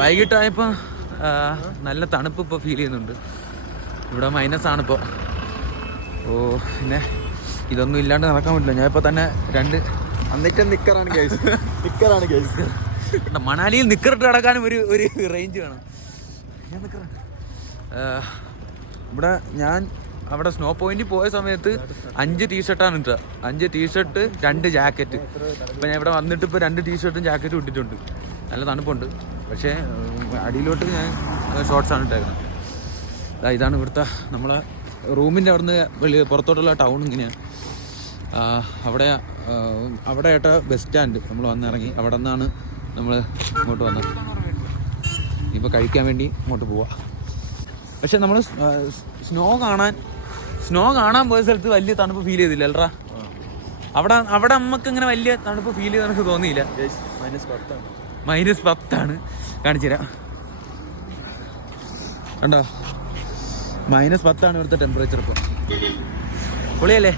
വൈകിട്ടായപ്പോൾ നല്ല തണുപ്പ് ഇപ്പോൾ ഫീൽ ചെയ്യുന്നുണ്ട്. ഇവിടെ -ആണിപ്പോൾ. ഓ പിന്നെ ഇതൊന്നും ഇല്ലാണ്ട് നടക്കാൻ പറ്റില്ല. ഞാൻ ഇപ്പോൾ തന്നെ മണാലിയിൽ നിക്കറിട്ട് നടക്കാനും ഒരു റേഞ്ച് വേണം. ഞാൻ ഇവിടെ അവിടെ സ്നോ പോയിന്റിൽ പോയ സമയത്ത് 5 ടീഷർട്ടാണ് ഇട്ടത്. 5 ടീഷർട്ട് 2 ജാക്കറ്റ്. ഇപ്പം ഞാൻ ഇവിടെ വന്നിട്ട് ഇപ്പോൾ 2 ടീഷർട്ടും ജാക്കറ്റും ഇട്ടിട്ടുണ്ട്. നല്ല തണുപ്പുണ്ട്. പക്ഷേ അടിയിലോട്ട് ഞാൻ ഷോർട്ട്സാണ് ഇട്ടേക്കുന്നത്. ഇതാണ് ഇവിടുത്തെ നമ്മളെ റൂമിൻ്റെ അവിടുന്ന് പുറത്തോട്ടുള്ള ടൗൺ ഇങ്ങനെയാണ്. അവിടെ ആയിട്ട് ബസ് സ്റ്റാൻഡ് നമ്മൾ വന്നിറങ്ങി. അവിടെ നിന്നാണ് നമ്മൾ ഇങ്ങോട്ട് വന്നത്. ഇപ്പോൾ കഴിക്കാൻ വേണ്ടി ഇങ്ങോട്ട് പോവാം. പക്ഷെ നമ്മൾ സ്നോ കാണാൻ പോയ സ്ഥലത്ത് വലിയ തണുപ്പ് ഫീൽ ചെയ്തില്ല അല്ലടാ. അവിടെ നമുക്ക് ഇങ്ങനെ വലിയ തണുപ്പ് ഫീൽ ചെയ്ത് എനിക്ക് തോന്നിയില്ല. -10 കാണിച്ചു തരാം. കണ്ടോ, -10 ഇവിടുത്തെ ടെമ്പറേച്ചർ ഇപ്പോൾ. പൊളിയല്ലേ?